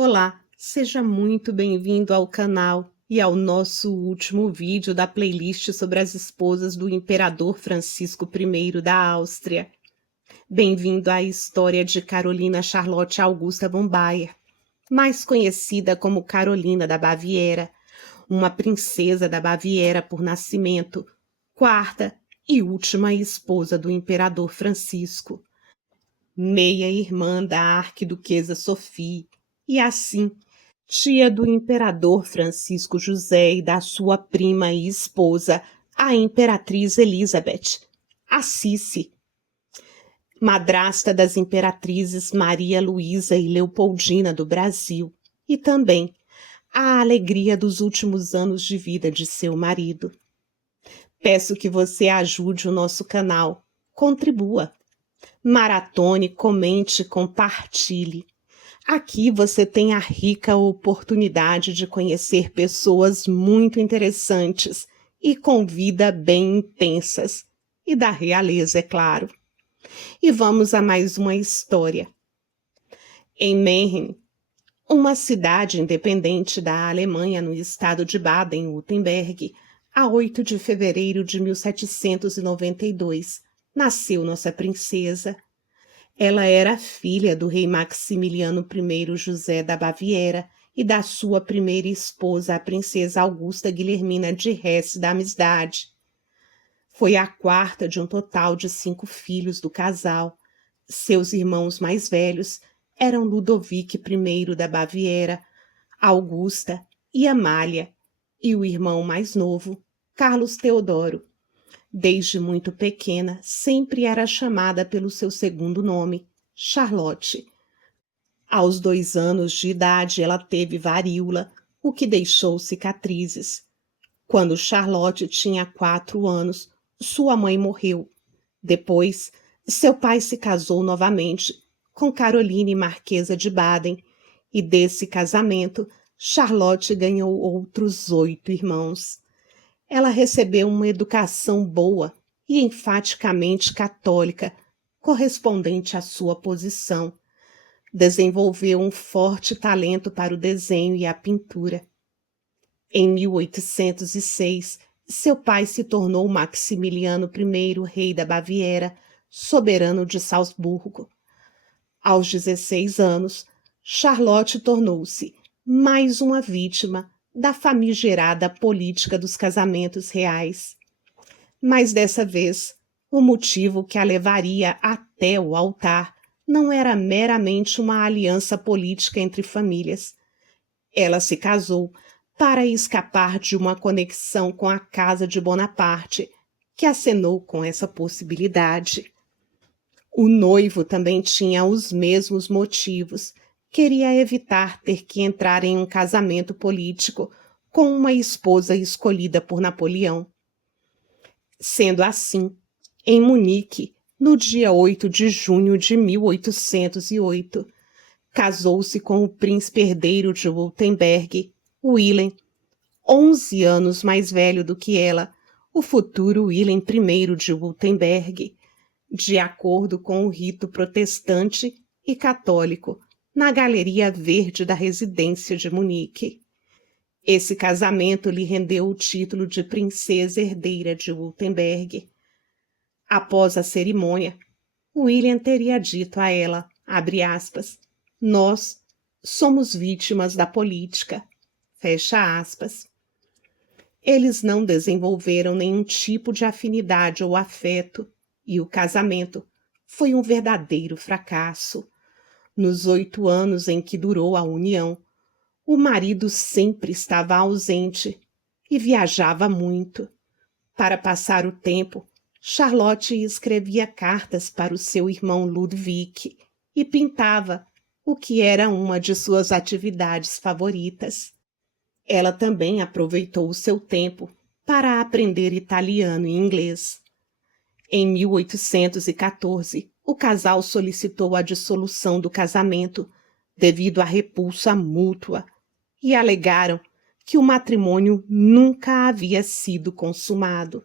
Olá, seja muito bem-vindo ao canal e ao nosso último vídeo da playlist sobre as esposas do Imperador Francisco I da Áustria. Bem-vindo à história de Carolina Charlotte Augusta von Baer, mais conhecida como Carolina da Baviera, uma princesa da Baviera por nascimento, quarta e última esposa do Imperador Francisco, meia-irmã da arquiduquesa Sophie, e assim, tia do imperador Francisco José e da sua prima e esposa, a imperatriz Elizabeth, a Cici, madrasta das imperatrizes Maria Luísa e Leopoldina do Brasil, e também a alegria dos últimos anos de vida de seu marido. Peço que você ajude o nosso canal, contribua, maratone, comente, compartilhe. Aqui você tem a rica oportunidade de conhecer pessoas muito interessantes e com vida bem intensas, e da realeza, é claro. E vamos a mais uma história. Em Meiringen, uma cidade independente da Alemanha no estado de Baden-Württemberg, a 8 de fevereiro de 1792, nasceu nossa princesa. Ela era filha do rei Maximiliano I José da Baviera e da sua primeira esposa, a princesa Augusta Guilhermina de Hesse-Darmstadt. Foi a quarta de um total de 5 filhos do casal. Seus irmãos mais velhos eram Ludovic I da Baviera, Augusta e Amália, e o irmão mais novo, Carlos Teodoro. Desde muito pequena, sempre era chamada pelo seu segundo nome, Charlotte. Aos 2 anos de idade, ela teve varíola, o que deixou cicatrizes. Quando Charlotte tinha 4 anos, sua mãe morreu. Depois, seu pai se casou novamente com Caroline Marquesa de Baden, e desse casamento, Charlotte ganhou outros 8 irmãos. Ela recebeu uma educação boa e enfaticamente católica, correspondente à sua posição. Desenvolveu um forte talento para o desenho e a pintura. Em 1806, seu pai se tornou Maximiliano I, rei da Baviera, soberano de Salzburgo. Aos 16 anos, Charlotte tornou-se mais uma vítima da famigerada política dos casamentos reais. Mas dessa vez, o motivo que a levaria até o altar não era meramente uma aliança política entre famílias. Ela se casou para escapar de uma conexão com a Casa de Bonaparte, que acenou com essa possibilidade. O noivo também tinha os mesmos motivos. Queria evitar ter que entrar em um casamento político com uma esposa escolhida por Napoleão. Sendo assim, em Munique, no dia 8 de junho de 1808, casou-se com o príncipe herdeiro de Württemberg, Wilhelm, 11 anos mais velho do que ela, o futuro Wilhelm I de Württemberg, de acordo com o rito protestante e católico, na Galeria Verde da residência de Munique. Esse casamento lhe rendeu o título de princesa herdeira de Württemberg. Após a cerimônia, William teria dito a ela, abre aspas, nós somos vítimas da política, fecha aspas. Eles não desenvolveram nenhum tipo de afinidade ou afeto, e o casamento foi um verdadeiro fracasso. Nos 8 anos em que durou a união, o marido sempre estava ausente e viajava muito. Para passar o tempo, Charlotte escrevia cartas para o seu irmão Ludwig e pintava, o que era uma de suas atividades favoritas. Ela também aproveitou o seu tempo para aprender italiano e inglês. Em 1814, o casal solicitou a dissolução do casamento devido à repulsa mútua e alegaram que o matrimônio nunca havia sido consumado.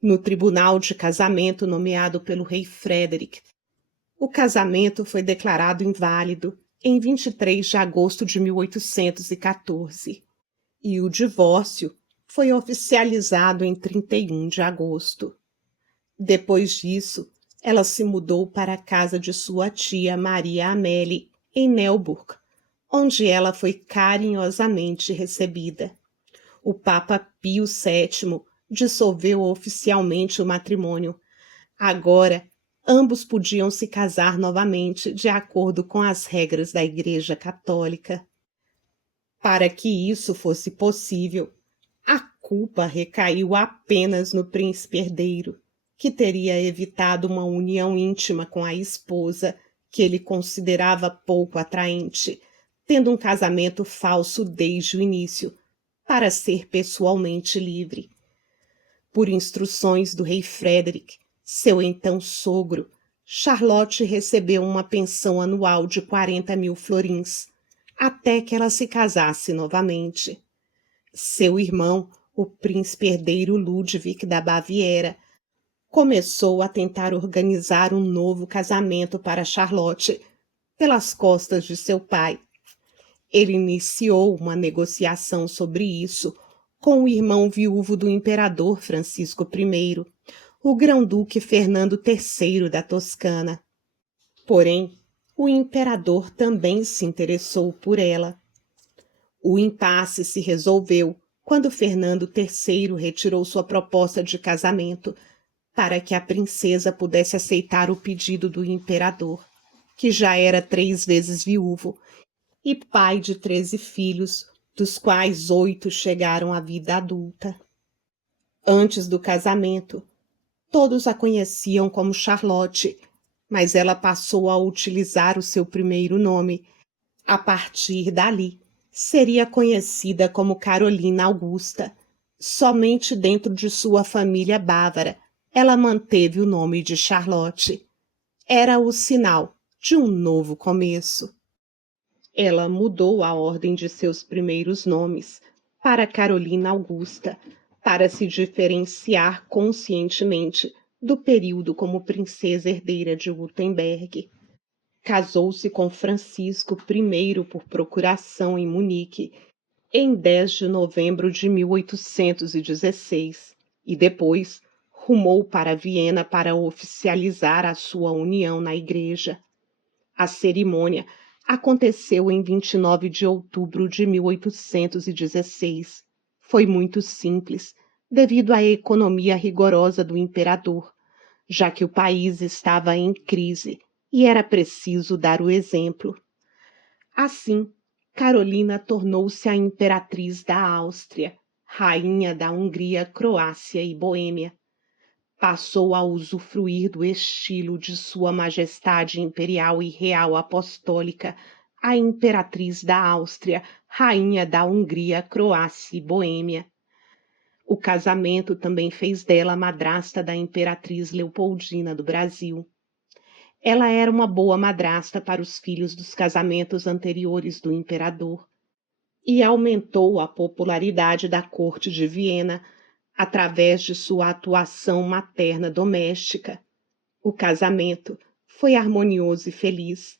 No tribunal de casamento nomeado pelo rei Frederick, o casamento foi declarado inválido em 23 de agosto de 1814, e o divórcio foi oficializado em 31 de agosto. Depois disso, ela se mudou para a casa de sua tia Maria Amélie, em Neuburg, onde ela foi carinhosamente recebida. O Papa Pio VII dissolveu oficialmente o matrimônio. Agora, ambos podiam se casar novamente de acordo com as regras da Igreja Católica. Para que isso fosse possível, a culpa recaiu apenas no príncipe herdeiro, que teria evitado uma união íntima com a esposa, que ele considerava pouco atraente, tendo um casamento falso desde o início, para ser pessoalmente livre. Por instruções do rei Frederick, seu então sogro, Charlotte recebeu uma pensão anual de 40.000 florins, até que ela se casasse novamente. Seu irmão, o príncipe herdeiro Ludwig da Baviera, começou a tentar organizar um novo casamento para Charlotte, pelas costas de seu pai. Ele iniciou uma negociação sobre isso com o irmão viúvo do imperador Francisco I, o grão-duque Fernando III da Toscana. Porém, o imperador também se interessou por ela. O impasse se resolveu quando Fernando III retirou sua proposta de casamento para que a princesa pudesse aceitar o pedido do imperador, que já era 3 vezes viúvo e pai de 13 filhos, dos quais 8 chegaram à vida adulta. Antes do casamento, todos a conheciam como Charlotte, mas ela passou a utilizar o seu primeiro nome. A partir dali, seria conhecida como Carolina Augusta. Somente dentro de sua família bávara, ela manteve o nome de Charlotte. Era o sinal de um novo começo. Ela mudou a ordem de seus primeiros nomes para Carolina Augusta, para se diferenciar conscientemente do período como princesa herdeira de Württemberg. Casou-se com Francisco I por procuração em Munique, em 10 de novembro de 1816, e depois rumou para Viena para oficializar a sua união na igreja. A cerimônia aconteceu em 29 de outubro de 1816. Foi muito simples, devido à economia rigorosa do imperador, já que o país estava em crise e era preciso dar o exemplo. Assim, Carolina tornou-se a imperatriz da Áustria, rainha da Hungria, Croácia e Boêmia. Passou a usufruir do estilo de Sua Majestade Imperial e Real Apostólica, a imperatriz da Áustria, rainha da Hungria, Croácia e Boêmia. O casamento também fez dela madrasta da imperatriz Leopoldina do Brasil. Ela era uma boa madrasta para os filhos dos casamentos anteriores do imperador e aumentou a popularidade da corte de Viena através de sua atuação materna doméstica. O casamento foi harmonioso e feliz.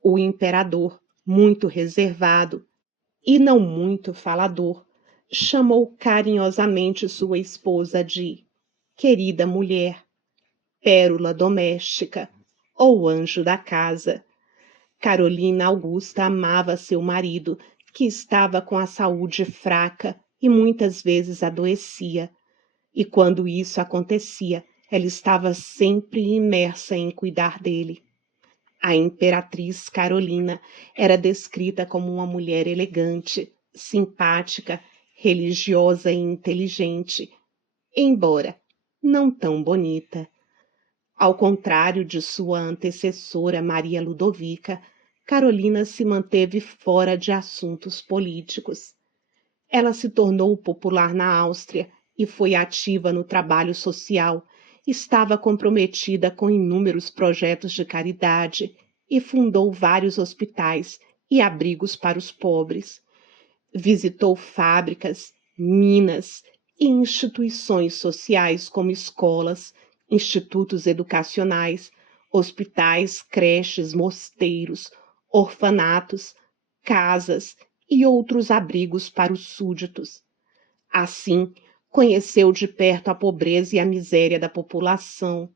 O imperador, muito reservado e não muito falador, chamou carinhosamente sua esposa de querida mulher, pérola doméstica ou anjo da casa. Carolina Augusta amava seu marido, que estava com a saúde fraca e muitas vezes adoecia. E quando isso acontecia, ela estava sempre imersa em cuidar dele. A imperatriz Carolina era descrita como uma mulher elegante, simpática, religiosa e inteligente, embora não tão bonita. Ao contrário de sua antecessora Maria Ludovica, Carolina se manteve fora de assuntos políticos. Ela se tornou popular na Áustria e foi ativa no trabalho social. Estava comprometida com inúmeros projetos de caridade e fundou vários hospitais e abrigos para os pobres. Visitou fábricas, minas e instituições sociais como escolas, institutos educacionais, hospitais, creches, mosteiros, orfanatos, casas e outros abrigos para os súditos. Assim, conheceu de perto a pobreza e a miséria da população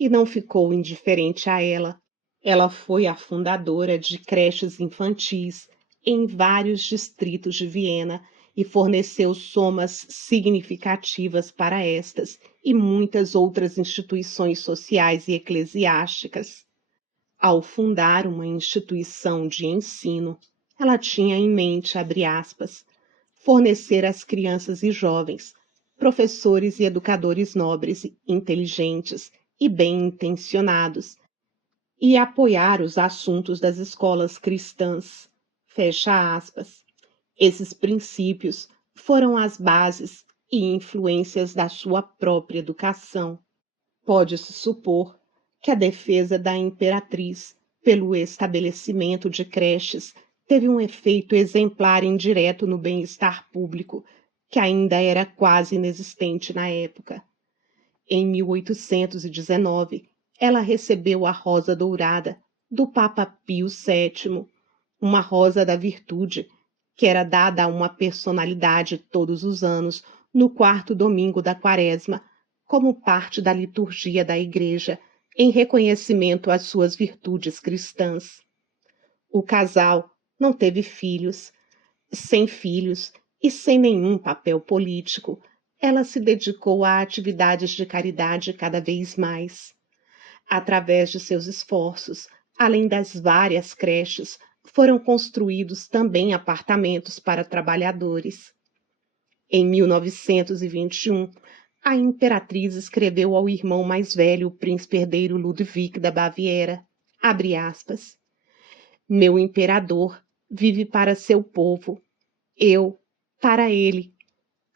e não ficou indiferente a ela. Ela foi a fundadora de creches infantis em vários distritos de Viena e forneceu somas significativas para estas e muitas outras instituições sociais e eclesiásticas. Ao fundar uma instituição de ensino, ela tinha em mente, abre aspas, fornecer às crianças e jovens professores e educadores nobres, inteligentes e bem-intencionados, e apoiar os assuntos das escolas cristãs. Fecha aspas. Esses princípios foram as bases e influências da sua própria educação. Pode-se supor que a defesa da imperatriz pelo estabelecimento de creches teve um efeito exemplar indireto no bem-estar público, que ainda era quase inexistente na época. Em 1819, ela recebeu a Rosa Dourada do Papa Pio VII, uma rosa da virtude, que era dada a uma personalidade todos os anos, no quarto domingo da Quaresma, como parte da liturgia da Igreja, em reconhecimento às suas virtudes cristãs. O casal não teve filhos. Sem filhos e sem nenhum papel político, ela se dedicou a atividades de caridade cada vez mais. Através de seus esforços, além das várias creches, foram construídos também apartamentos para trabalhadores. Em 1921, a imperatriz escreveu ao irmão mais velho, o príncipe herdeiro Ludwig da Baviera, abre aspas, meu imperador vive para seu povo, eu para ele.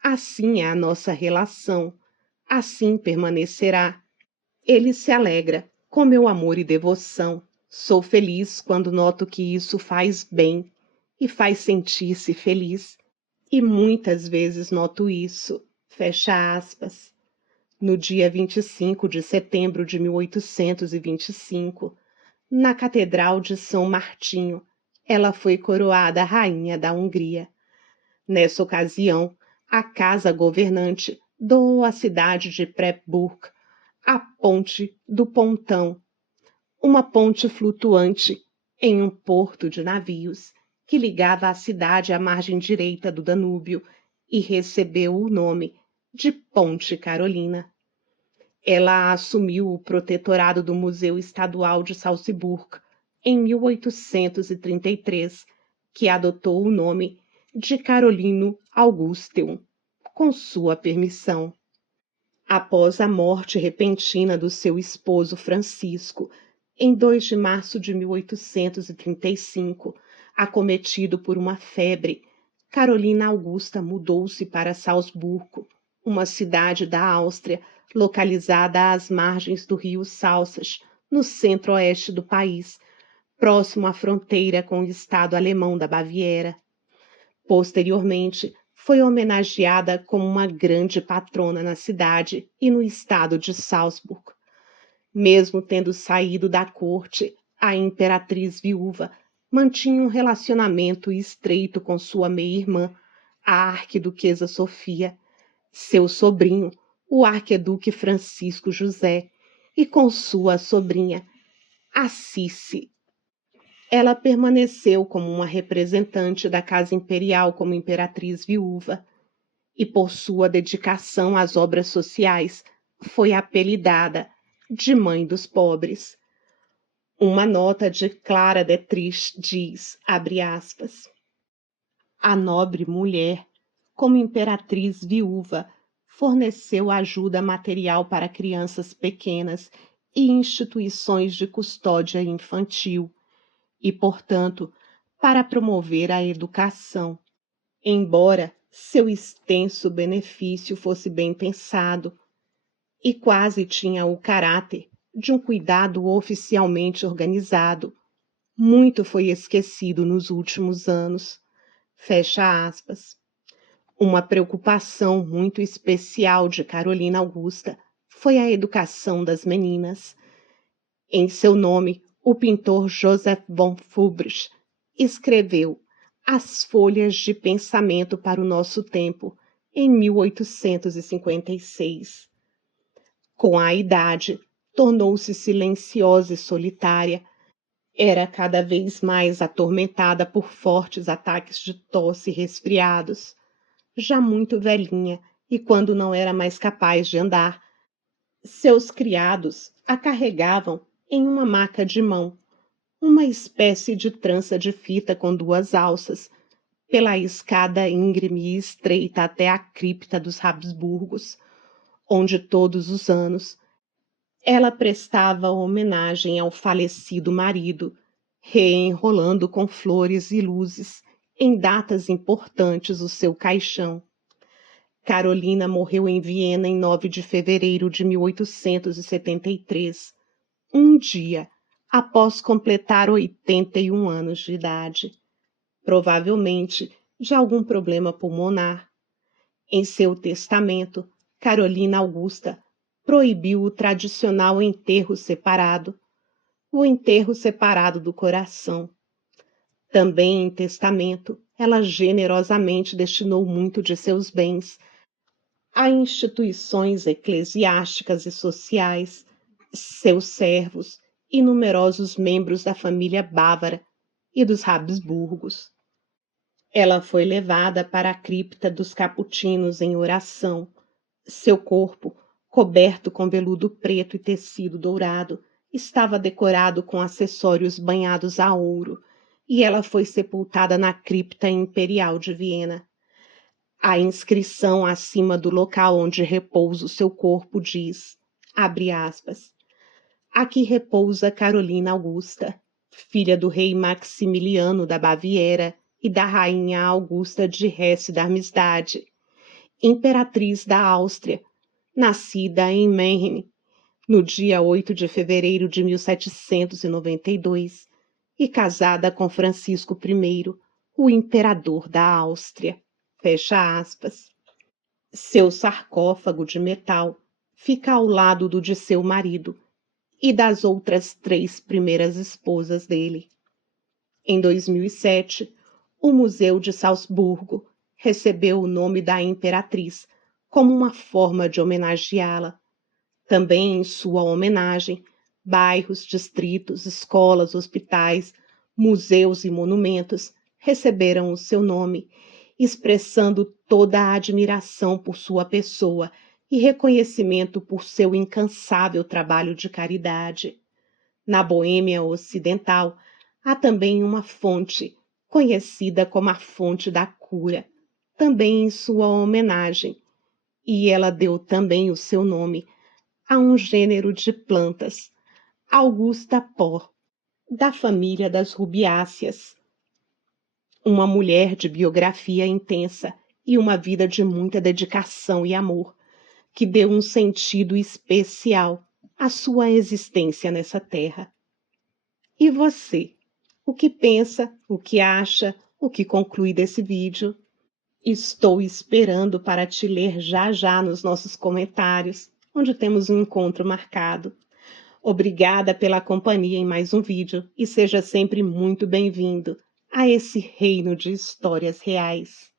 Assim é a nossa relação, assim permanecerá. Ele se alegra com meu amor e devoção. Sou feliz quando noto que isso faz bem e faz sentir-se feliz. E muitas vezes noto isso. Fecha aspas. No dia 25 de setembro de 1825, na Catedral de São Martinho, ela foi coroada rainha da Hungria. Nessa ocasião, a casa governante doou à cidade de Pressburg a Ponte do Pontão, uma ponte flutuante em um porto de navios que ligava a cidade à margem direita do Danúbio e recebeu o nome de Ponte Carolina. Ela assumiu o protetorado do Museu Estadual de Salzburg em 1833, que adotou o nome de Carolino Augusteum, com sua permissão. Após a morte repentina do seu esposo Francisco, em 2 de março de 1835, acometido por uma febre, Carolina Augusta mudou-se para Salzburgo, uma cidade da Áustria localizada às margens do rio Salzach, no centro-oeste do país, próximo à fronteira com o estado alemão da Baviera. Posteriormente, foi homenageada como uma grande patrona na cidade e no estado de Salzburg. Mesmo tendo saído da corte, a imperatriz viúva mantinha um relacionamento estreito com sua meia-irmã, a arquiduquesa Sofia, seu sobrinho, o arqueduque Francisco José, e com sua sobrinha, Assisi. Ela permaneceu como uma representante da casa imperial como imperatriz viúva e, por sua dedicação às obras sociais, foi apelidada de Mãe dos Pobres. Uma nota de Clara Detrich diz, abre aspas, a nobre mulher, como imperatriz viúva, forneceu ajuda material para crianças pequenas e instituições de custódia infantil e, portanto, para promover a educação. Embora seu extenso benefício fosse bem pensado e quase tinha o caráter de um cuidado oficialmente organizado, muito foi esquecido nos últimos anos. Fecha aspas. Uma preocupação muito especial de Carolina Augusta foi a educação das meninas. Em seu nome, O pintor Joseph von Fubris escreveu As Folhas de Pensamento para o Nosso Tempo, em 1856. Com a idade, tornou-se silenciosa e solitária. Era cada vez mais atormentada por fortes ataques de tosse e resfriados. Já muito velhinha, e quando não era mais capaz de andar, seus criados a carregavam em uma maca de mão, uma espécie de trança de fita com duas alças, pela escada íngreme e estreita até a cripta dos Habsburgos, onde todos os anos ela prestava homenagem ao falecido marido, reenrolando com flores e luzes em datas importantes o seu caixão. Carolina morreu em Viena em 9 de fevereiro de 1873, um dia após completar 81 anos de idade, provavelmente de algum problema pulmonar. Em seu testamento, Carolina Augusta proibiu o tradicional enterro separado, o enterro separado do coração. Também em testamento, ela generosamente destinou muito de seus bens a instituições eclesiásticas e sociais, seus servos e numerosos membros da família bávara e dos Habsburgos. Ela foi levada para a cripta dos Caputinos em oração. Seu corpo, coberto com veludo preto e tecido dourado, estava decorado com acessórios banhados a ouro, e ela foi sepultada na cripta imperial de Viena. A inscrição acima do local onde repousa o seu corpo diz, abre aspas, aqui repousa Carolina Augusta, filha do rei Maximiliano da Baviera e da rainha Augusta de Hesse-Darmstadt, imperatriz da Áustria, nascida em Mannheim, no dia 8 de fevereiro de 1792, e casada com Francisco I, o imperador da Áustria. Fecha aspas. Seu sarcófago de metal fica ao lado do de seu marido e das outras 3 primeiras esposas dele. Em 2007, o Museu de Salzburgo recebeu o nome da imperatriz como uma forma de homenageá-la. Também em sua homenagem, bairros, distritos, escolas, hospitais, museus e monumentos receberam o seu nome, expressando toda a admiração por sua pessoa e reconhecimento por seu incansável trabalho de caridade. Na Boêmia Ocidental, há também uma fonte, conhecida como a Fonte da Cura, também em sua homenagem, e ela deu também o seu nome a um gênero de plantas, Augusta Por, da família das rubiáceas. Uma mulher de biografia intensa e uma vida de muita dedicação e amor, que deu um sentido especial à sua existência nessa terra. E você? O que pensa, o que acha, o que conclui desse vídeo? Estou esperando para te ler já já nos nossos comentários, onde temos um encontro marcado. Obrigada pela companhia em mais um vídeo e seja sempre muito bem-vindo a esse reino de histórias reais.